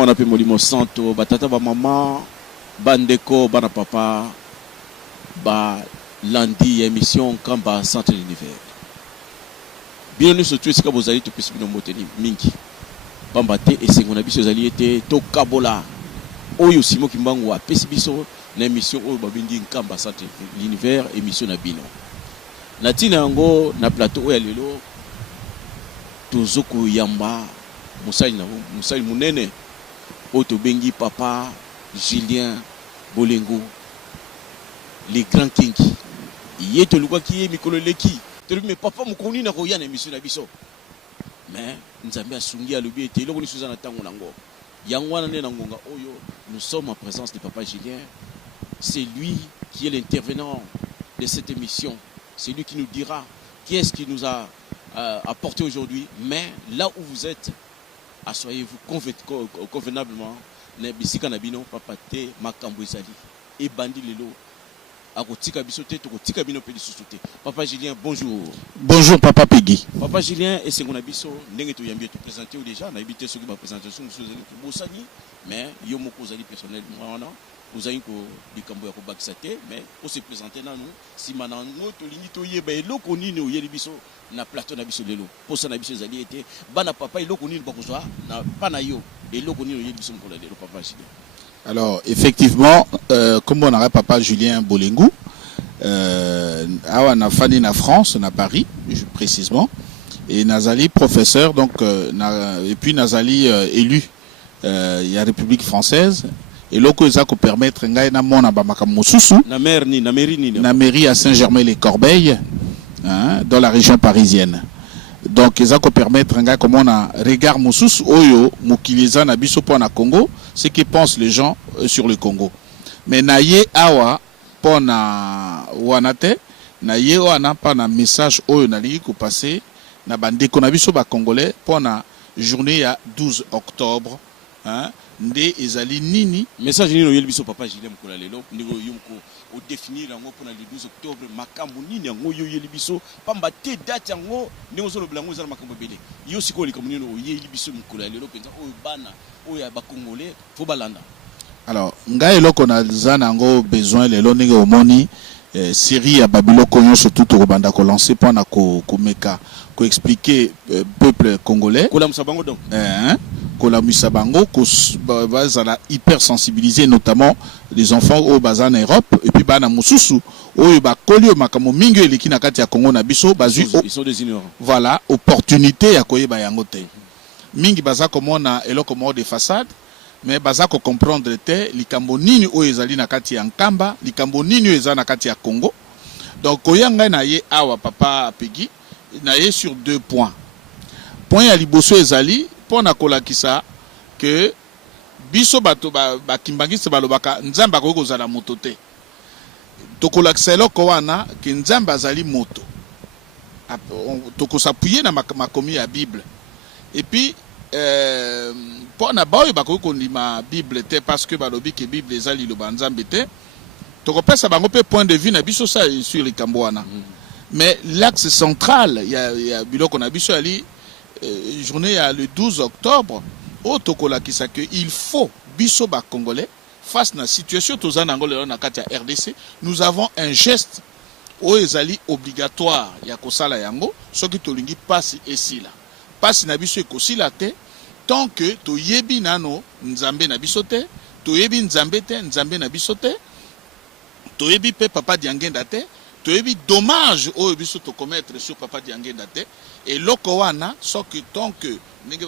bomona pe molimo santo batata ba maman bandeko bana papa ba lundi émission Kamba Centre de l'Univers. Bienvenue sur tous ces bozali to pesi bino moteni mingi. Bambate et sengona biso zali ete to kabola. Oyo simo kimbangu wa pesi biso na émission oyo babindi Kamba Centre de l'Univers émission na bino. Na tina yango na plateau oyo lelo tozoko yamba musali munene oto bengi papa Julien Bolengo les grands kingi yeto lukwa ki mikolo leki telu me papa mukoni na koya na émission na biso mais nzambe asungi alobi ete loko ni suzana tango nango yangwana ne na ngonga oyo nous sommes en présence de papa Julien. C'est lui qui est l'intervenant de cette émission, c'est lui qui nous dira qui est-ce qui nous a apporté aujourd'hui. Mais là où vous êtes, asseyez-vous convenablement. Nebisika nabino papa te makambo ezali et bandi lelo akotika bisote tokotika bino pe lisusote. Papa Julien, bonjour. Bonjour papa Peggy. Papa Julien et sengona biso ndenge to yambi to présenter ou déjà na habité soki ba présentation monsieur Bosani mais yo moko zali personnellement non vous avez ko bikambo ya ko bakisate mais pour se présenter na nous si manango to lingi to yeba eloko nini oyeli biso na plateau na biso lelo posa na biso zali ete bana papa eloko nini bakozwa na pana yo eloko nini oyeli biso mkola lelo papa Julien. Alors effectivement comme on aurait papa Julien Bolengo awa na fani na France na Paris précisément et Nazali professeur donc et puis Nazali élu il y a République française et loko eza ko permettre ngai na mona ba makambo mosusu na mairie à Saint-Germain-les-Corbeilles hein, dans la région parisienne. Donc eza ko permettre ngai comme on a regard mosusu oyo mokiliza na biso po na Congo, ce que pensent les gens sur le Congo. Mais na ye awa po na wanate na ye wana pa na message oyo na li ko passer na bandeko na biso ba congolais po na journée ya 12 octobre hein. Nde ezali nini message nini oyeli biso papa Julien mkola lelo ndiko yomko o définir yango pour le 12 octobre makambo nini yango yoyeli biso pamba te date yango ndiko solo blango ezala makambo bele yo siko likambo nini oyeli biso mkola lelo penza oyo bana oyo ba congolais fo balanda. Alors ngai eloko na zana yango besoin lelo ndenge omoni série ya babiloko nyonso tout okobanda ko lancer pona ko meka ko expliquer peuple congolais kola musabango donc la Musabango, bazala hyper sensibilisé, notamment les enfants au bazan en Europe, et puis bana mususu, au ba kolio makamo mingi eleki na kati ya Congo na biso, ils sont des ignorants. Voilà, opportunité ya koyeba yango te. Mingi baza komo na eloko mo de façade, mais baza ko comprendre te likambo nini o ezali na kati ya Nkamba, likambo nini o ezali na kati ya Congo. Donc koyanga na ye awa papa Peggy, na ye sur deux points. Point ya liboso ezali pour na kolakisa que biso bato ba kimbangisi balobaka nzamba akoki kozala moto te tokolakisa eloko wana ke nzamba azali moto tokosappuye na makomi ya Bible et puis pour na baoyo bakoki kondima Bible te parce que balobi ke Bible ezali liloba nzambe te tokopesa bango pe point de vue na biso sa sur likambo wana mais l'axe central ya biloko na biso ali journée le 12 octobre au Tokola qui que il faut biso ba congolais face na situation tozana ngolo na kati ya RDC nous avons un geste o ezali obligatoire ya kosala yango soki tolingi pasi esila pasi na biso ekosila te tant que toyebi nano nzambe na biso te toyebi nzambe te nzambe na biso te toyebi pe papa Diangenda te toyebi dommage au biso to commettre sur papa Diangenda te et loko wana so que tant que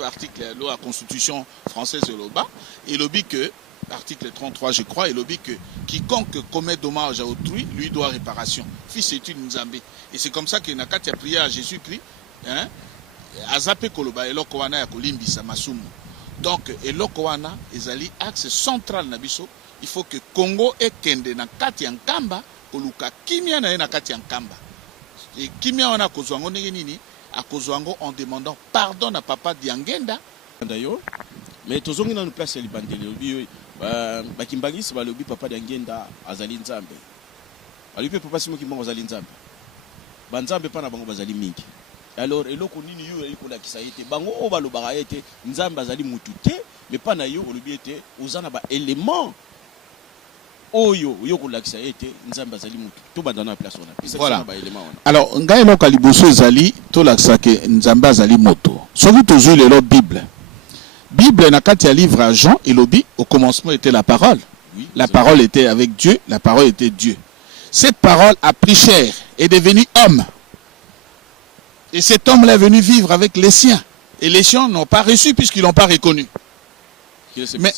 l'article de la constitution française de l'OBA et lobby que l'article 33 je crois et lobby que quiconque commet dommage à autrui lui doit réparation fils est une nzambe et c'est comme ça que nakati a prié à Jésus-Christ hein azape koloba eloko wana ya kolimbisa masumu donc eloko wana ezali axe central na biso il faut que Congo ekende na kati ya Nkamba koluka kimia na na kati ya Nkamba et kimia wana kozwango ndenge nini akozwango en demandant pardon à papa Diangenda d'ailleurs mais tozongi na place ya libandeli lobi bakimbangisi balobi papa Diangenda azali nzambe alipe papa simo kimbango azali nzambe banzambe pa na bango bazali mingi Alors eloko nini yo ikola kisaite bango o balobaka ete nzambe azali mutu te mais pas na yo olobi ete ozana ba élément oyo yo kolakisa ete nzambe azali mutu to bandana place on a voilà ba élément on. Alors ngai eloko liboso ezali to lakisa ke nzambe azali moto soki tozwi lelo Bible na kati ya livre à Jean elobi au commencement était la parole. Oui, la parole était avec Dieu, la parole était Dieu. Cette parole a pris chair, est devenu homme. Et cet homme-là est venu vivre avec les siens. Et les siens n'ont pas reçu puisqu'ils n'ont pas reconnu. Mais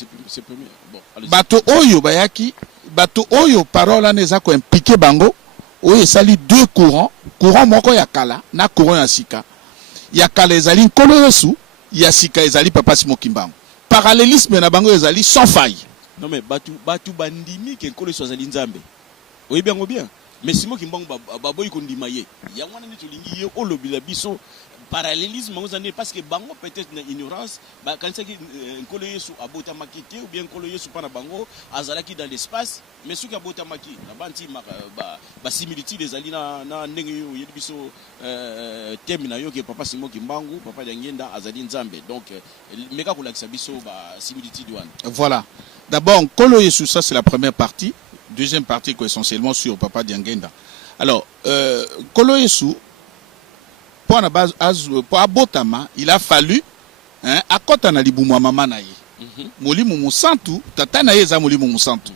bon, bato oyo bayaki, bato oyo parole neza ko impliqué bango, oyo sali deux courants, courant moko ya kala na courant ya sika. Ya kala ezali nkolo Yesu, ya sika ezali papa Simokimbango. Parallélisme na bango ezali sans faille. Non mais batu bandimi ke nkolo Yesu azali nzambe. Oui bien ou bien. Mais Simokimbango baboyi kondima ye. Ya wana ni tolingi ye olobila biso parallélisme parce que bango peut-être na ignorance ba quand c'est que nkolo Yesu abota makité ou bien nkolo Yesu pana bango azalaki dans l'espace mais soki abota maki na banti ba similitude ezali na ndenge yo yedi biso thème na yo ke papa Simokimbango papa Diangenda azali nzambe donc meka kolakisa biso ba similitude wana. Voilà. D'abord nkolo Yesu, ça c'est la première partie. Deuxième partie essentiellement sur papa Diangenda. Alors nkolo Yesu pour na base pour abotama il a fallu akota na libumu mama na ye molimo musantu tata na ye za molimo musantu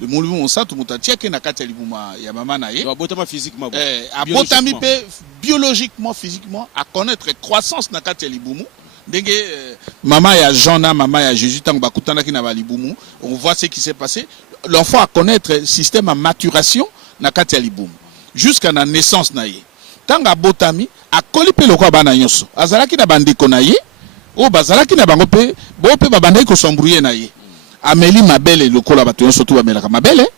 le molimo musantu mutatieke na kati ya libumu ya mama na ye abotama physiquement abotami pe biologiquement physiquement à connaître croissance na kati ya libumu ndenge mama ya Jean na mama ya Jésus tango bakutana ki na ba libumu on voit ce qui s'est passé l'enfant à connaître système à maturation na kati ya libumu jusqu'à la naissance na ye tanga botami akoli pe lokwa bana nyonso azalaki na bandeko na ye o bazalaki na bango pe bo pe babandaki ko sombrouiller na ye ameli mabele lokola bato nyonso to bamelaka mabele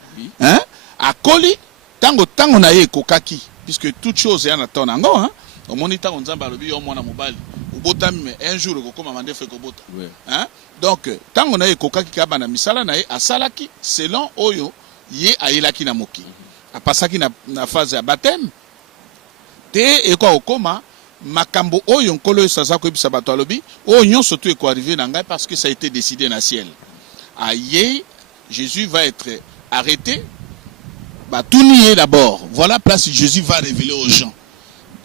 akoli tango na ye kokaki puisque toute chose ya na temps nango omoni tango nzambe alobi yo mwana mobali obotami mais un jour kokoma mandefe kobota donc tango na ye kokaki ka bana misala na ye asalaki selon oyo ye ayelaki na moki apasaki na phase ya baptême te eko okoma makambo oyo nkolo Yesu aza koyebisa bato alobi oyo nyonso to eko arrivé na ngai parce que ça a été décidé na ciel. Aye, Jésus va être arrêté batuni d'abord. Voilà place où Jésus va révéler aux gens.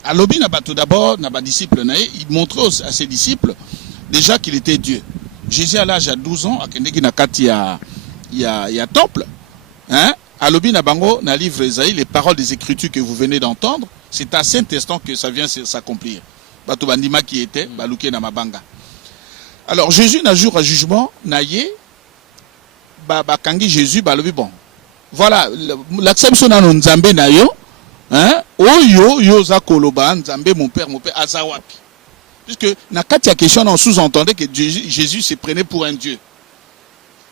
Alobi na bato d'abord na ba disciples na il montre à ses disciples déjà qu'il était Dieu. Jésus à l'âge de 12 ans akendeki na kati ya temple alobi na bango na livre Isaïe les paroles des écritures que vous venez d'entendre. C'est à cet instant que ça vient s'accomplir. Bato bandima qui était, baluke na mabanga. Alors Jésus n'a jour à jugement, naye, kangi Jésus, balobi bon. Voilà, l'acception na nzambe na yo, yo za koloba nzambe mon père azawapi. Puisque na katia question on sous-entendait que Jésus se prenait pour un Dieu.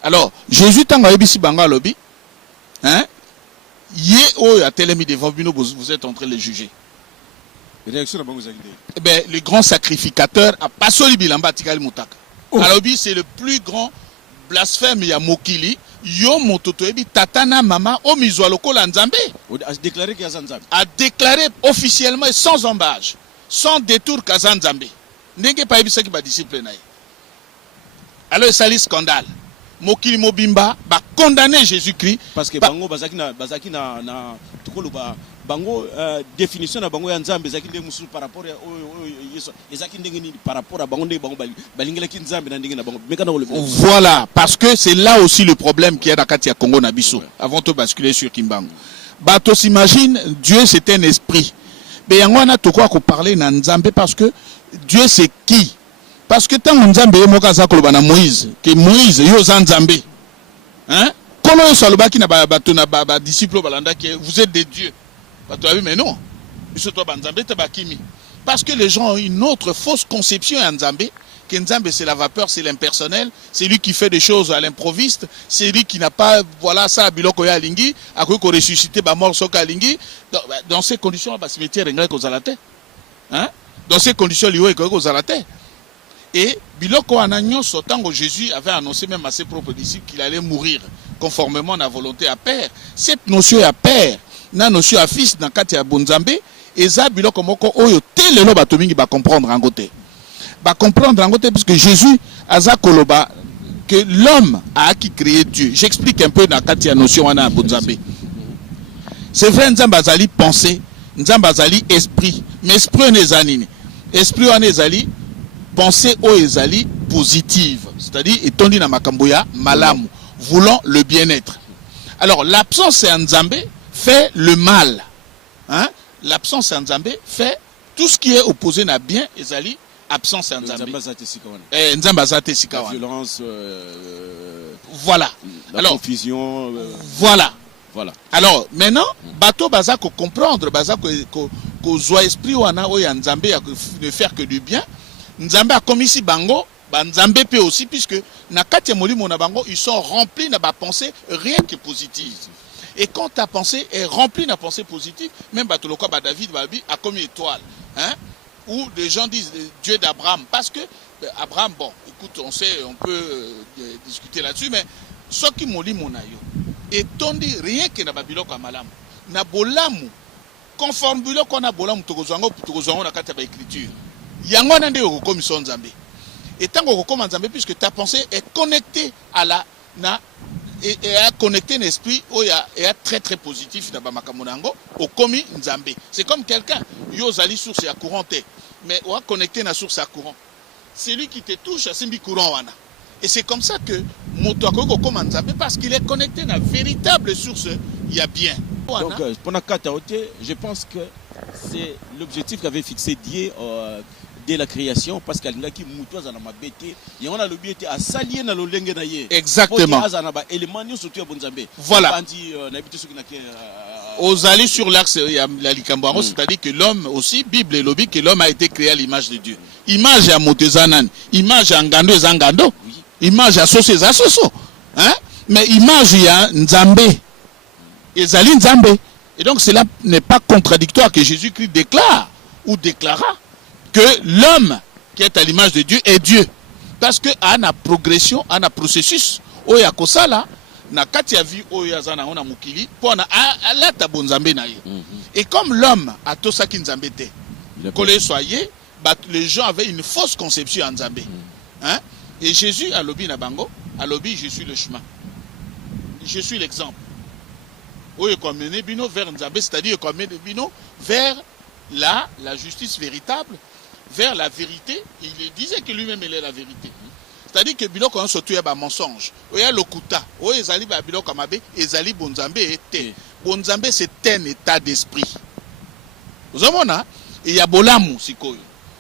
Alors Jésus tanga yebisi banga lobi, devant vous êtes en train de les juger. Le grand sacrificateur a pas soli bilamba tikali mutaka. Alors c'est le plus grand blasphème ya mokili. Yo mototo ebi tatana mama o mizwa lokola nzambe. A déclaré officiellement et sans embâche, sans détour kaza nzambe. Ndenge pa ebisa ki ba disciple na ye. Alors ça scandale. Mokili mobimba ba condamner Jésus-Christ parce que bango bazaki na tukolo bango définition na bango ya nzambe ezaki ndenge musu par rapport ya Yesu ezaki ndenge ni par rapport à bango ndenge bango balingela ki nzambe na ndenge na bango mekana ko. Voilà, parce que c'est là aussi le problème qui est dans kati ya Congo na biso avant de basculer sur Kimbangu. Bato s'imagine Dieu c'est un esprit. Mais yango na to ko parler na nzambe parce que Dieu c'est qui? Parce que tant Nzambe moka za koloba na Moïse, que Moïse yo za Nzambe. Kolo yo salobaki na bato na ba disciples balanda que vous êtes des dieux. Bato abi mais non. Biso to ba Nzambe te bakimi. Parce que les gens ont une autre fausse conception à Nzambe, que Nzambe c'est la vapeur, c'est l'impersonnel, c'est lui qui fait des choses à l'improviste, c'est lui qui n'a pas voilà ça biloko ya lingi, a ko ressusciter ba mort soka lingi. Dans ces conditions ba cimetière ngala ko zalate. Dans ces conditions liwo ko zalate. Et biloko anagnon sotango Jésus avait annoncé même à ses propres disciples qu'il allait mourir conformément à la volonté à père. Cette notion à père, na notion à fils dans kati ya bonzambe eza biloko moko oyo te lelo bato mingi ba comprendre en côté. Ba comprendre en côté parce que Jésus aza koloba que l'homme a qui créé Dieu. J'explique un peu dans la notion wana bonzambe. C'est vrai nzamba azali pensée, nzamba azali esprit, mais esprit on ezali esprit on ezali pensée o ezali positive, c'est-à-dire étant dit na makambo ya malamu, voulant le bien-être. Alors l'absence en nzambe fait le mal. Hein? L'absence en nzambe fait tout ce qui est opposé na bien ezali absence en nzambe. Nzamba zate sikawana. La violence, voilà. La alors, confusion. Voilà. Voilà. Alors, maintenant, bateau baza ko comprendre, baza ko zoa esprit wana oya nzambe ya ne faire que du bien. Nzambe a commis si bango, ba nzambe peut aussi puisque na kati molimo na bango, ils sont remplis na ba pensée rien que positive. Et quand ta pensée est remplie de pensée positive, même bateau le ba David babi a commis étoile, hein? Où des gens disent Dieu d'Abraham, parce que Abraham, bon, écoute, on sait, on peut discuter là-dessus, mais ce qui m'a dit mon aïe, et on dit rien que n'a pas biloko malam, n'a bolamu, conforme biloko na bolamu tokozango pour tokozango na kata ba écriture, yango na nde okomi son nzambe, et tant qu'on recommande nzambe puisque ta pensée est connectée à la na et à connecter un esprit et à très très positif dans bamakamonango au komi nzambe. C'est comme quelqu'un yo zali source à courant mais on a connecté na source à courant. C'est lui qui te touche à simbi courant wana. Et c'est comme ça que moto akoko comme nzambe parce qu'il est connecté na véritable source il y a bien. Donc pendant Kataoté, je pense que c'est l'objectif qu'avait fixé Dieu dès la création parce qu'il y a qui moutoise dans ma bête et on a le but à s'allier dans le lenge na ye. Exactement. Voilà. Aux alliés sur l'axe la likambo, c'est-à-dire que l'homme aussi, Bible et lobby, que l'homme a été créé à l'image de Dieu. Image à Motezanan, image à Ngando et Zangando, image à Soso et Soso. Hein? Mais image il y a Nzambe. Et Zali Nzambe. Et donc cela n'est pas contradictoire que Jésus-Christ déclare ou déclara que l'homme qui est à l'image de Dieu est Dieu. Parce que à la progression, à la processus, oya kosala, na kati ya vie oya zana ona mukili, pona ala tabonzambe na ye. Et comme l'homme a tout ça qui nzambe te, kole soyez, les gens avaient une fausse conception en nzambe. Hein? Et Jésus a lobi na bango, a lobi je suis le chemin. Je suis l'exemple. Oya komene bino vers nzambe, c'est-à-dire komene bino vers la justice véritable, vers la vérité. Il disait que lui-même il est la vérité. C'est-à-dire que biloko on surtout un mensonge. Oya lokuta, oya ezali ba biloko mabe, ezali bonzambe était. Bonzambe c'est un état d'esprit. Vous avez vu, il y a bolamu sikoyo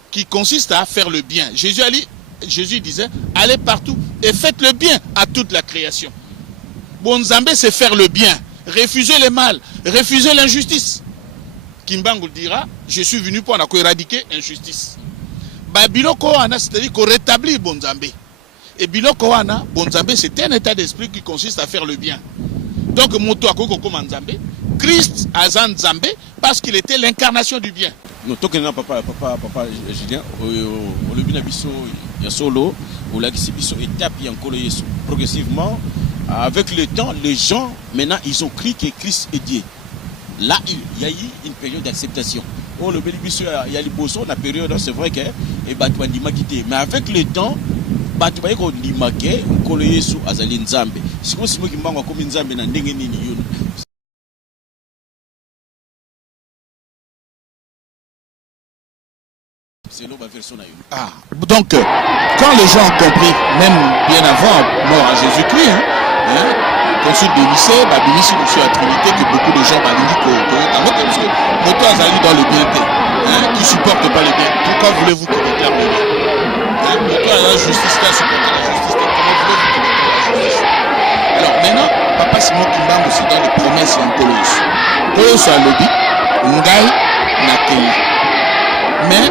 qui consiste à faire le bien. Jésus disait allez partout et faites le bien à toute la création. Bonzambe c'est faire le bien, refuser le mal, refuser l'injustice. Kimbangu dira, je suis venu pour éradiquer l'injustice. Biloko wana, c'est-à-dire qu'on rétablit Bonzambe. Et Biloko wana, Bonzambe, c'est un état d'esprit qui consiste à faire le bien. Donc, Moto Akoko comme Nzambe, Christ Azan Nzambe, parce qu'il était l'incarnation du bien. Nous, papa Julien, au Lubina Bisso, il y a solo, ou la Bisso étape, il y a encore progressivement. Avec le temps, les gens, maintenant, ils ont cru que Christ est Dieu. Là, il y a eu une période d'acceptation. Oh, le bélibiso, il y a les bossons, la période, c'est vrai que mais avec le temps, on dit maqué, on colle sous Azali Nzambe. Si on se met comme Nzambe, na ndenge nini yono. C'est l'autre version na yono. Ah, donc quand les gens ont compris, même bien avant mort à Jésus-Christ, hein, consul de lycée, Babinisi sur la Trinité, que beaucoup de gens parce que Moto Azali dans le bien, qui ne supporte pas le bien. Pourquoi voulez-vous qu'il déclare le bien? Moto a la justice, qui a supporté la justice. Comment voulez-vous qu'il déclare la justice? Alors maintenant, Papa Simon Kimbang aussi dans les promesses en Colos. Colos a lobby, Ngai, Nakei. Mais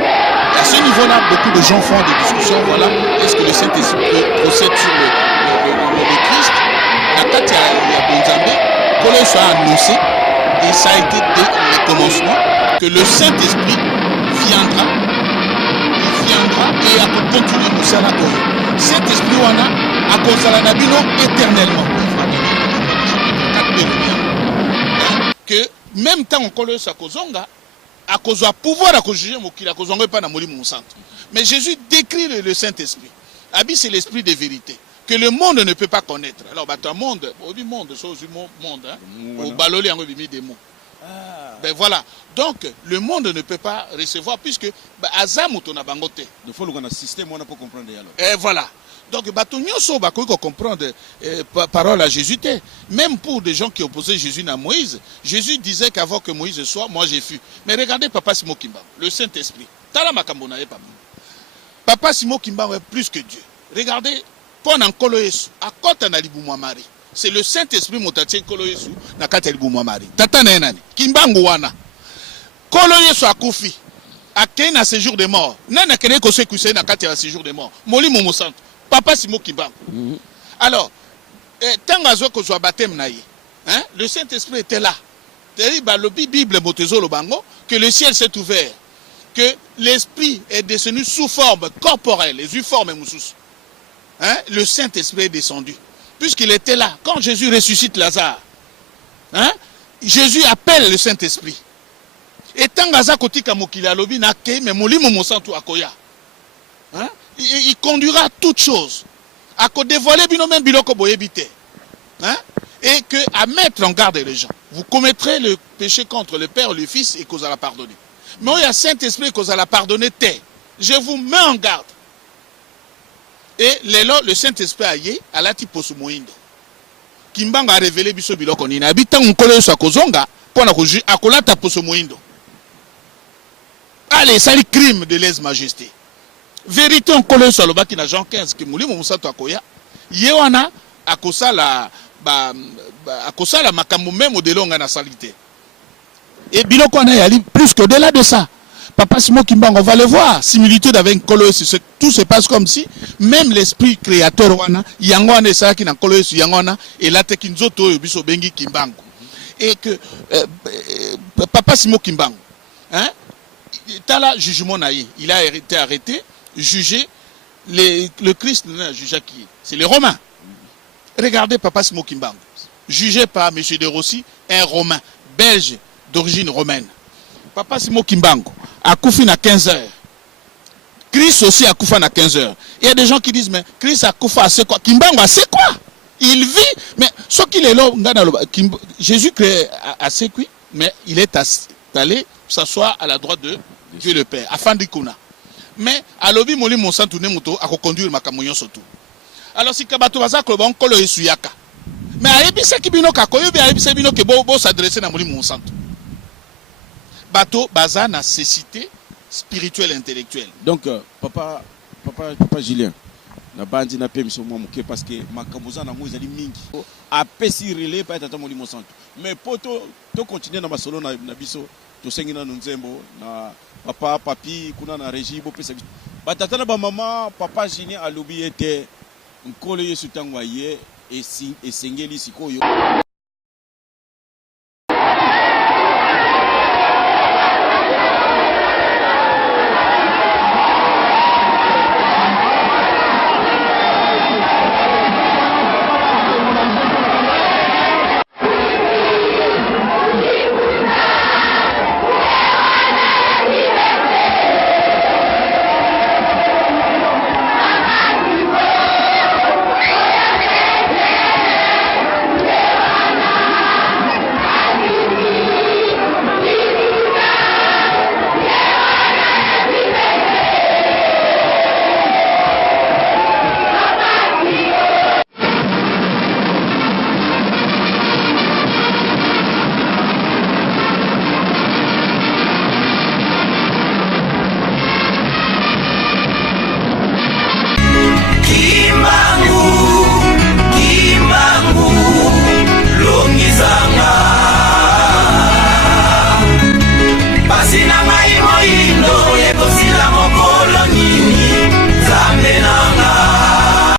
à ce niveau-là, beaucoup de gens font des discussions. Voilà, est-ce que le Saint-Esprit procède sur le Christ? La carte il y a Bonzambe, Colos a annoncé, et ça a été dès le commencement, que le Saint-Esprit viendra et a continué nous à la cause. Saint-Esprit wana a cause la nabino éternellement. Que même temps on Colos a kozonga, à cause du pouvoir à cause de mokili à cause on pas na molimo santo. Mais Jésus décrit le Saint-Esprit. Abi c'est l'esprit de vérité que le monde ne peut pas connaître. Alors bah ton monde, au monde, monde hein. Au baloli en bimi des mots. Ben voilà. Donc le monde ne peut pas recevoir puisque azamu ton abangote. Il faut le système on a pas comprendre alors. Et voilà. Donc bato nyonso ba ko comprendre parole à Jésus. Même pour des gens qui opposaient Jésus à Moïse, Jésus disait qu'avant que Moïse soit, moi j'ai fui. Mais regardez Papa Simo Kimbangu, le Saint-Esprit. Tala makambo na ye papa. Papa Simo Kimbangu est plus que Dieu. Regardez pendant Nkolo Yesu akota na libumu Marie. C'est le Saint-Esprit motatie Nkolo Yesu na kata libumu Marie. Tata na nani? Kimbangu wana. Nkolo Yesu akufi. Akei na séjour de mort. Nana kene ko se kusei na kata ya séjour de mort. Molimo mosanto. Papa Simo Kimbangu. Alors, tant que je baptême naïe, le Saint-Esprit était là. Le Bible motezo le bango que le ciel s'est ouvert, que l'Esprit est descendu sous forme corporelle, les yeux formes moussous. Le Saint-Esprit est descendu, puisqu'il était là. Quand Jésus ressuscite Lazare, Jésus appelle le Saint-Esprit. Et tant que kotika mokila lobi na ke me molimo mosantu akoya. Il conduira toutes choses. À dévoiler binomène biloko boyebite. Et que à mettre en garde les gens. Vous commettrez le péché contre le Père, le Fils et qu'on a la pardonner. Mais il y a Saint-Esprit qu'on a la pardonner. Je vous mets en garde. Et le Saint-Esprit a yé à la type posu moindo. Kimbanga a révélé biso biloko nina. Habitant un collège sa kozonga pour na koju akolata posu moindo. Allez, ça le crime de lèse-majesté. Vérité en collège sur le baki na Jean 15 que mouli momusato akoya. Yewana akosala akosala makambo même de longa na salité. Et biloko na yali plus que au-delà de ça. Papa Simo Kimbangu, on va le voir, similitude avec Nkolo Yesu. Tout se passe comme si même l'esprit créateur wana yangwana ça qui na Nkolo Yesu yangwana et la tekinzoto biso bengi Kimbangu. Et que Papa Simo Kimbangu, tala jugement naïe, il a été arrêté, jugé. Le Christ n'a jugé qui? C'est les Romains. Regardez Papa Simo Kimbangu, jugé par M. De Rossi, un Romain, belge d'origine romaine. Papa Simo Kimbangu a koufi à 15 heures. Christ aussi a koufi à 15 heures. Il y a des gens qui disent, mais Christ a koufi à c'est quoi? Kimbangu a c'est quoi? Il vit, mais ce qu'il est là, Jésus crée à c'est quoi? Mais il est allé s'asseoir à la droite de Dieu le Père, afin de qu'on a. Mais à l'obi moli mon sang tourné moto à conduire ma camion surtout. Alors si kabato baza ko bon kolo esuyaka. Mais ayebi se ki bino ka koyo bi ayebi se bino ke bo s'adresser na moli mon sang. Bato baza na nécessité spirituelle intellectuelle. Donc papa Julien na bandi na pe miso moke parce que makamuza na ngo ezali mingi. Apesi relais pa tata moli mon sang. Mais poto to continuer na masolo na biso to sengina nzembo na papa papi kuna na régie bo pesa batata na ba mama papa Julien alobi ete Nkolo Yesu tangwa ye esengeli sikoyo